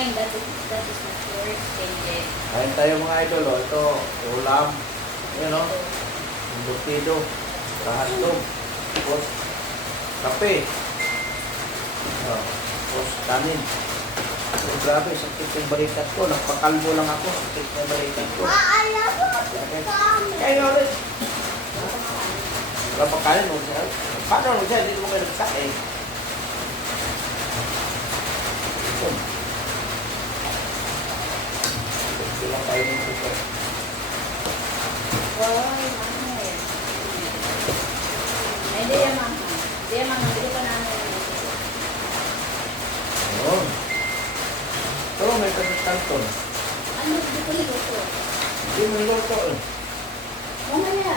fine. That is mature. Change it. Kain tayo mga idol. Oh. Ito, ulam. Yan o. Embutido. Kahatog. Tapos, kape. Tapos, kanin. So, grabe, sakit yung balikat ko. Nagpakalbo lang ako. Sakit yung balikat ko. Kaya ulit. Wala pa kain mo siya. Paano mo siya? Hindi mo kayo nagsain. Bilang tayo ng super. Oy, mahal. Hindi yan mahal. Hindi yan mahal. Hindi pa namin. Ayun. Pero may kanton. Ano? Hindi ko niluto. Hindi mo niluto eh. Mamaya.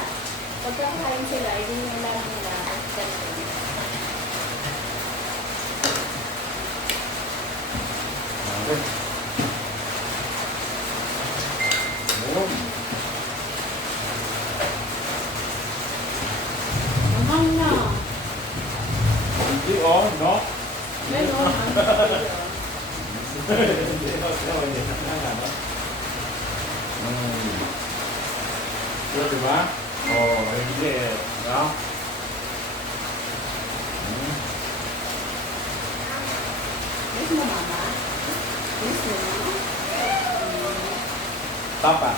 Pagkakain sila, hindi nila nila. Ayun. Ayun. Mamang na. Hindi oh, no? Meron. Hindi oh, Pero diba? Oh, hindi eh. No? Miss mo, mama? Miss mo, mama? Papa.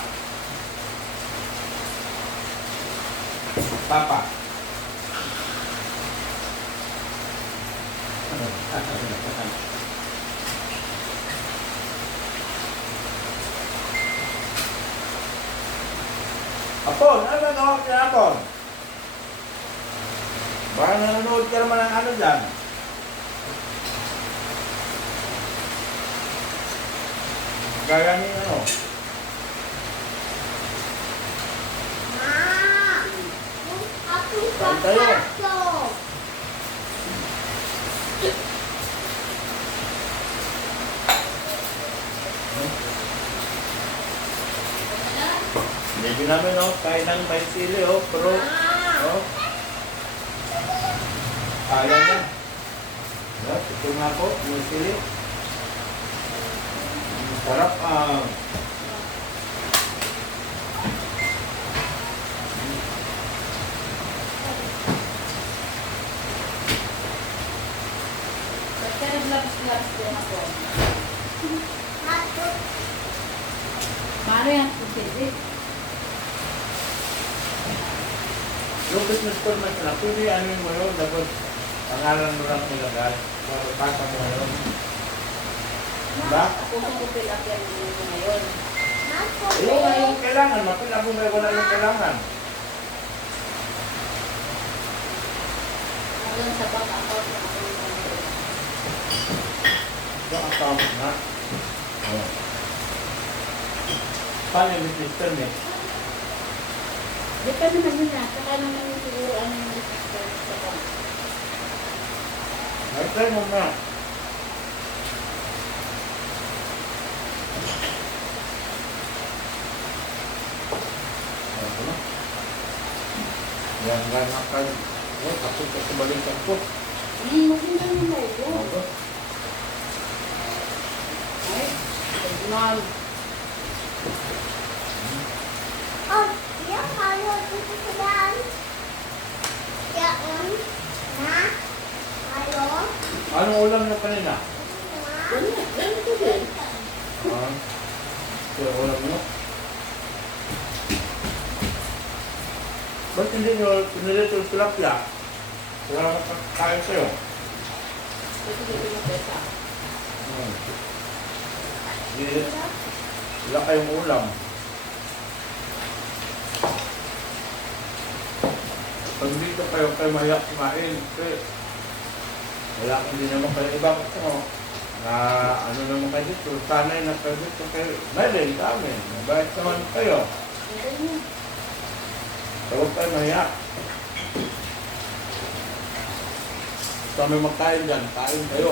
Papa. Apon, ano nanonood ka na, Apon? Baka nanonood ka naman ng ano dyan. Gaya ni ano. Kain tayo. Medyo namin, oh, kain ng may sili, oh, pero, oh, kaya niya. Ito nga po, may sili. Sarap, Ba't ka naglabas-labas doon ako? Mano yan? Sige. yung business card man sila, pwede ano mo yun, dapat pangalan mo lang nilagay, pasa mo yun. Diba? Ako kung pupil up yan ngayon. Yung nga yung kailangan, mapila mo may wala yung kailangan. Hanggang sa bank account na ako yung ngayon. Yung account na. Oh. Paano yung business card eh? Depende naman yun na. Saka naman yung siguro ano yung discount sa bank. Ay, try mo na. Ano na? Yan nga nga kayo. Oh, kapit ka sa balikan ko. Hindi mo rin naman na ito. Ano? Ay, original. Anong ulam nyo kanina? Ano? Ano ito din? Kaya ulam nyo? Ba't hindi nyo pinilito yung tilapia? Wala makakain sa'yo. Ito dito yung pesa. Wala kayong ulam. Pag dito kayo mahiyak kumain, kasi wala hindi naman kayo iba kasi mo. Na ano naman kayo dito, sanay na kayo dito kayo. Meron kami, mabait naman kayo. Ito yun. Huwag kayo mahiyak. Kami magkain dyan, kain kayo.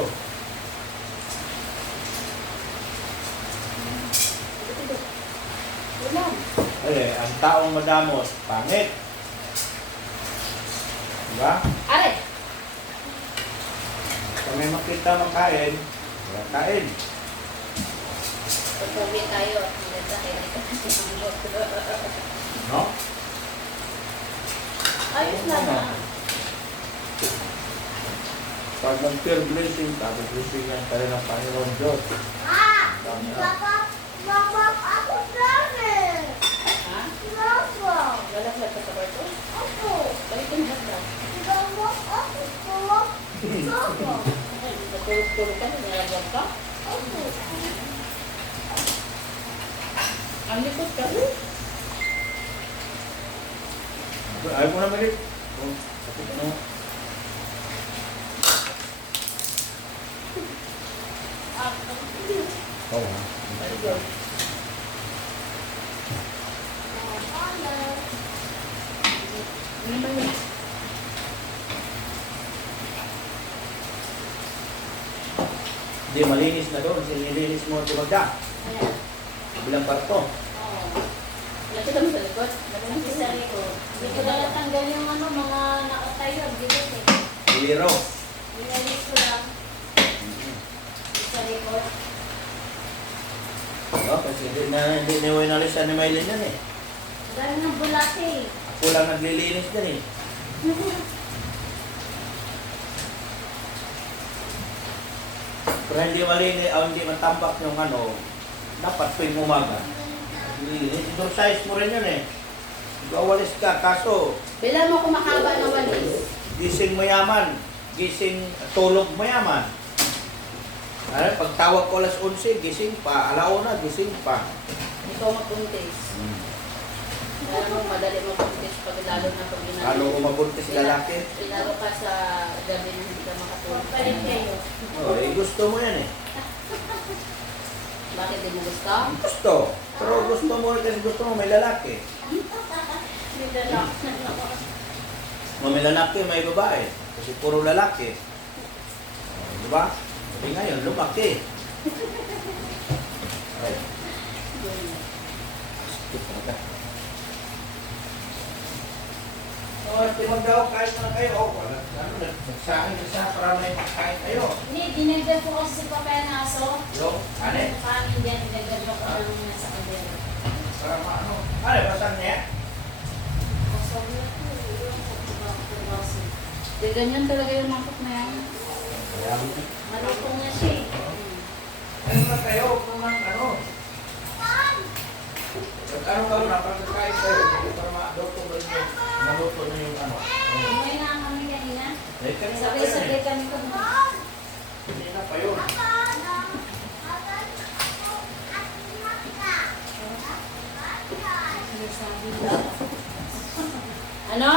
Ito. Ulam. Ay, ang taong madamot, pangit. Diba? Are! Kung may makita makain, wala kain. Pagkabi tayo. Maganda kayo. No? Ayos na na. Pag nag-peer blessing, tapos blessingan tayo ng Panginoon Diyos. Dami na. Ha? Wala ba sa kwarto? Balik ko na ba? Natulog-tulog ka, nilagyan ka? Ang likod ka, Ayaw mo na malit. Oh, sakit ano. Oo ha. Ayun. Ano ba yun? Hindi, malinis na doon. Sinilinis mo ito magda. Ayan. Bilang parto. Oo. Nakita mo sa likod? Nakita sa likod. Hindi ko na natanggal yung ano, mga nakatayo. Bilis eh. Liro. Binalis ko lang sa likod. No, kasi hindi niyo inalisan ni Maylin yan eh. Dahil ng bulate eh. Ako lang naglilinis din eh. Pero hindi malinis, hindi matambak yung ano, dapat tuwing umaga. Naglilinis. Exercise mo rin yun eh. Gawalis ka, kaso Bila mo kumakaba ng walis. gising mayaman, gising tulog mayaman. Ano, pagtawag ko alas 11, gising pa, alauna, gising pa. Ikaw magpuntis. Alam mo, madali magpuntis pag lalo na pag ginagawa. Ano umabuntis lalaki? Lalo ka sa gabi na hindi ka makatulog. Palit kayo. Oh, eh, gusto mo yan eh. Bakit din mo gusto? Gusto. Pero gusto mo kasi gusto mo may lalaki. Hindi na lang. May lalaki, may babae. Kasi puro lalaki. Oh, di ba? Sabi ngayon, lumaki. Ay, skip na ka. Oh, timag daw, kahit na kayo. Oh, wala. Ano, nagsahin ka siya para may pagkain kayo. Hindi, dinagdag ko kasi si Papa ng aso. Yung, ano? Kanin dyan, dinagdag ko ng nasa kabila. Para maano? Ano, pasan niya? Di ganyan talaga yung mangkok na yan. Kaya, Malutong na siya eh. ano na kayo? Kung ano? Nagkaroon ka na pagkakain kayo para ma-adopt ko rin yung naluto na yung ano. Umay na kami kanina. Eh, kanina pa yun Sabay-sabay eh. kami kung Kanina pa yun. Ano?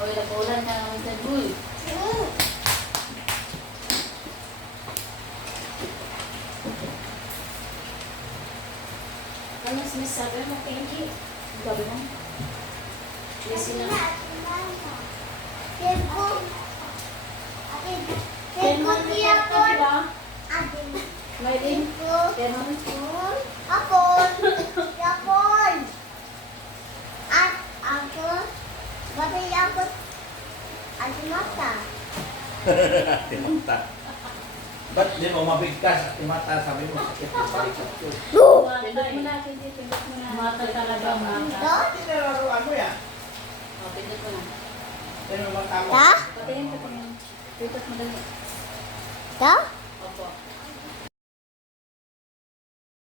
Oy, nagulan ka naman sa bull. Ano sinasabi mo, Kenji? Ang gabi mo? Listen na. Tenmon na ka, di ba? May din? Tenmon? Timata. Ba't di mo mabigkas at timata? Sabi mo, sakit mo sa likod ko. Pindot mo na, Kenji. Pindot mo na. Mata talaga, mata. Hindi na laruan mo yan. O, pindot mo na. Hindi mo matamo. Patingin. Pindot mo dali. Ito?